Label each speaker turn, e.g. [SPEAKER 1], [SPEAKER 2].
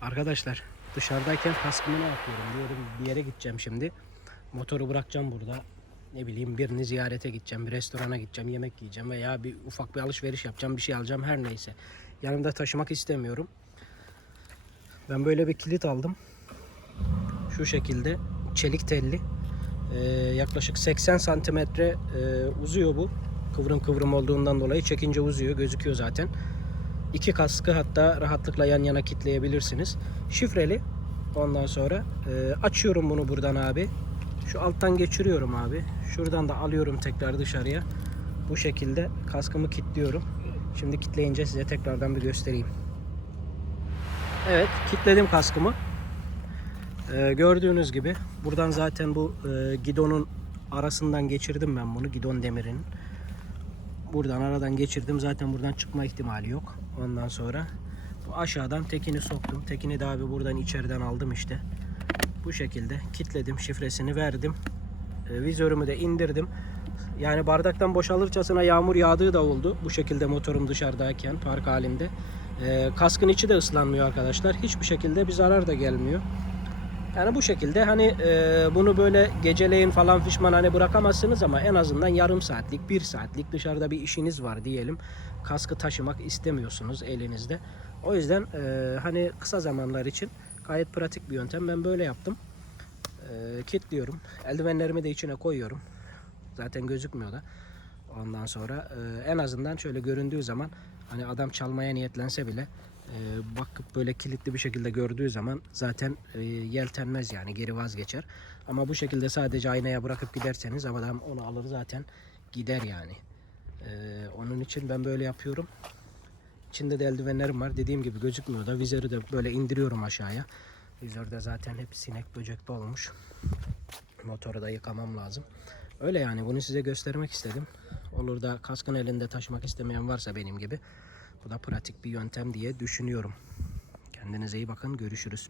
[SPEAKER 1] Arkadaşlar dışarıdayken kaskımı ne yapıyorum diyorum bir yere gideceğim şimdi. Motoru bırakacağım burada. Ne bileyim birini ziyarete gideceğim, bir restorana gideceğim, yemek yiyeceğim veya bir ufak bir alışveriş yapacağım, bir şey alacağım her neyse. Yanımda taşımak istemiyorum. Ben böyle bir kilit aldım. Şu şekilde çelik telli. Ee, yaklaşık 80 santimetre e, uzuyor bu. Kıvrım kıvrım olduğundan dolayı çekince uzuyor, gözüküyor zaten. İki kaskı hatta rahatlıkla yan yana kitleyebilirsiniz. Şifreli. Ondan sonra e, açıyorum bunu buradan abi. Şu alttan geçiriyorum abi. Şuradan da alıyorum tekrar dışarıya. Bu şekilde kaskımı kilitliyorum. Şimdi kitleyince size tekrardan bir göstereyim. Evet, kilitledim kaskımı. Ee, gördüğünüz gibi buradan zaten bu e, gidonun arasından geçirdim ben bunu gidon demirinin. Buradan aradan geçirdim. Zaten buradan çıkma ihtimali yok. Ondan sonra bu aşağıdan tekini soktum. Tekini de abi buradan içeriden aldım işte. Bu şekilde kitledim. Şifresini verdim. E, vizörümü de indirdim. Yani bardaktan boşalırçasına yağmur yağdığı da oldu. Bu şekilde motorum dışarıdayken park halinde. E, kaskın içi de ıslanmıyor arkadaşlar. Hiçbir şekilde bir zarar da gelmiyor. Yani bu şekilde hani e, bunu böyle geceleyin falan fişman hani bırakamazsınız ama en azından yarım saatlik, bir saatlik dışarıda bir işiniz var diyelim. Kaskı taşımak istemiyorsunuz elinizde. O yüzden e, hani kısa zamanlar için gayet pratik bir yöntem. Ben böyle yaptım. E, kilitliyorum. Eldivenlerimi de içine koyuyorum. Zaten gözükmüyor da. Ondan sonra e, en azından şöyle göründüğü zaman hani adam çalmaya niyetlense bile e, bakıp böyle kilitli bir şekilde gördüğü zaman zaten e, yeltenmez yani geri vazgeçer. Ama bu şekilde sadece aynaya bırakıp giderseniz adam onu alır zaten gider yani. E, onun için ben böyle yapıyorum. İçinde de eldivenlerim var. Dediğim gibi gözükmüyor da vizörü de böyle indiriyorum aşağıya. Vizörde zaten hep sinek böcek dolmuş. Motoru da yıkamam lazım. Öyle yani bunu size göstermek istedim. Olur da kaskın elinde taşımak istemeyen varsa benim gibi. Bu da pratik bir yöntem diye düşünüyorum. Kendinize iyi bakın. Görüşürüz.